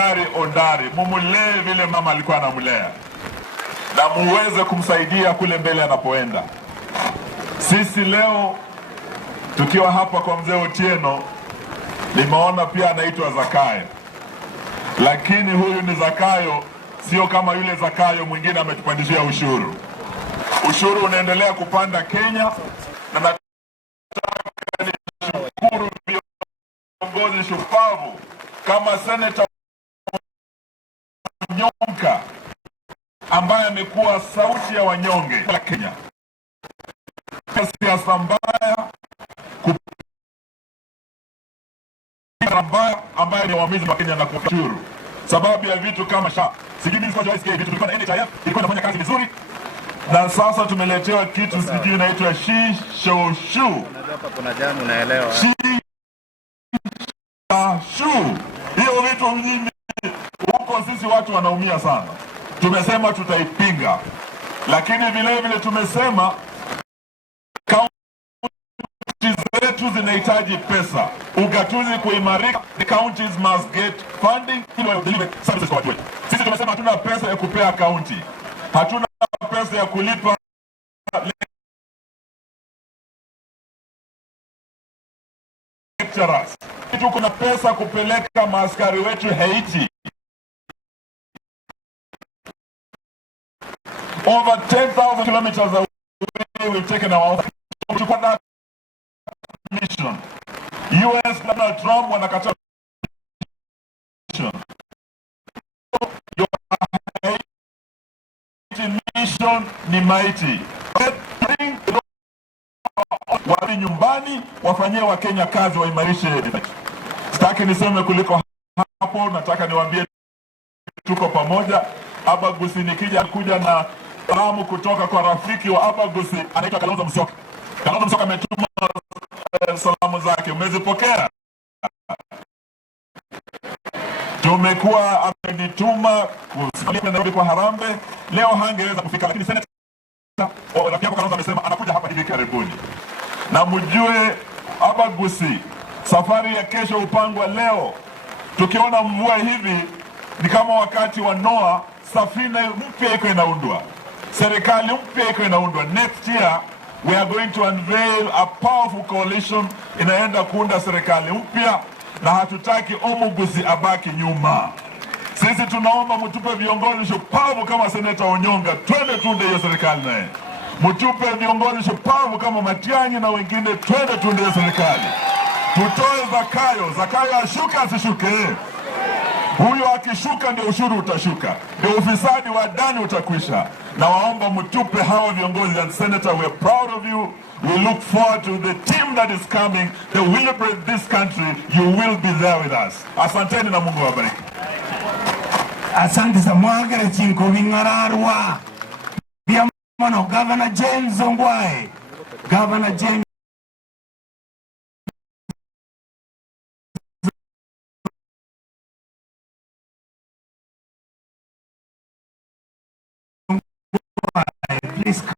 ondari, mumulee vile mama alikuwa anamlea na muweze kumsaidia kule mbele anapoenda. Sisi leo tukiwa hapa kwa mzee Otieno, nimeona pia anaitwa Zakayo, lakini huyu ni Zakayo, sio kama yule Zakayo mwingine ametupandishia ushuru. Ushuru unaendelea kupanda Kenya, na nataka nishukuru viongozi shupavu kama Senator Nyonka ambaye amekuwa sauti ya wanyonge wa Kenya. Siasa mbaya ambaye ni wamizi wa Kenya na kushuru sababu ya vitu kama vitu tulikuwa na NHIF ilikuwa inafanya kazi vizuri, na sasa tumeletewa kitu sijui inaitwa Shishoshu. Hapa kuna jamu naelewa. Shishoshu. Hiyo vitu vingi huko sisi watu wanaumia sana. Tumesema tutaipinga, lakini vile vile tumesema kaunti zetu zinahitaji pesa. Ugatuzi kuimarika, the counties must get funding ili deliver services kwa watu wetu. Sisi tumesema hatuna pesa ya kupea county, hatuna pesa ya kulipa lecturers. Tuko na pesa kupeleka maaskari wetu Haiti. Over 10,000 kilometers away, we've taken our mission. US Donald Trump wanakataa mission. Your mission ni mighty. Wali nyumbani wafanyie wa Kenya kazi, waimarishe. Sitaki niseme kuliko hapo, nataka niwaambie tuko pamoja. Abagusi nikija kuja na salamu kutoka kwa rafiki wa Abagusi anaitwa Kalonzo Musyoka. Kalonzo Musyoka ametuma salamu zake, umezipokea? Tumekuwa amenituma kusimamia Nairobi kwa Harambee, leo hangeweza kufika, lakini Senator rafiki yako Kalonzo amesema anakuja hapa hivi karibuni. Na mjue Abagusi, safari ya kesho upangwa leo. Tukiona mvua hivi ni kama wakati wa Noah, safina mpya iko inaundwa, serikali mpya iko inaundwa. Next year we are going to unveil a powerful coalition inaenda kuunda serikali mpya, na hatutaki Omugusi abaki nyuma. Sisi tunaomba mtupe viongozi shupavu kama Senator Onyonga, twende tunde hiyo serikali naye. Mtupe viongozi shupavu kama Matiang'i na wengine, twende tunde hiyo serikali. Tutoe Zakayo ashuka asishuke. Huyo akishuka ndio ushuru utashuka, ndio ufisadi wa ndani utakwisha. Na waomba mtupe hawa viongozi. And Senator, we're proud of you. We look forward to the team that is coming. They will liberate this country. You will be there with us. Asanteni na Mungu wabariki. Asante za mwagare chinko vingararwa. Pia mwana Governor James Ongwae. Governor James please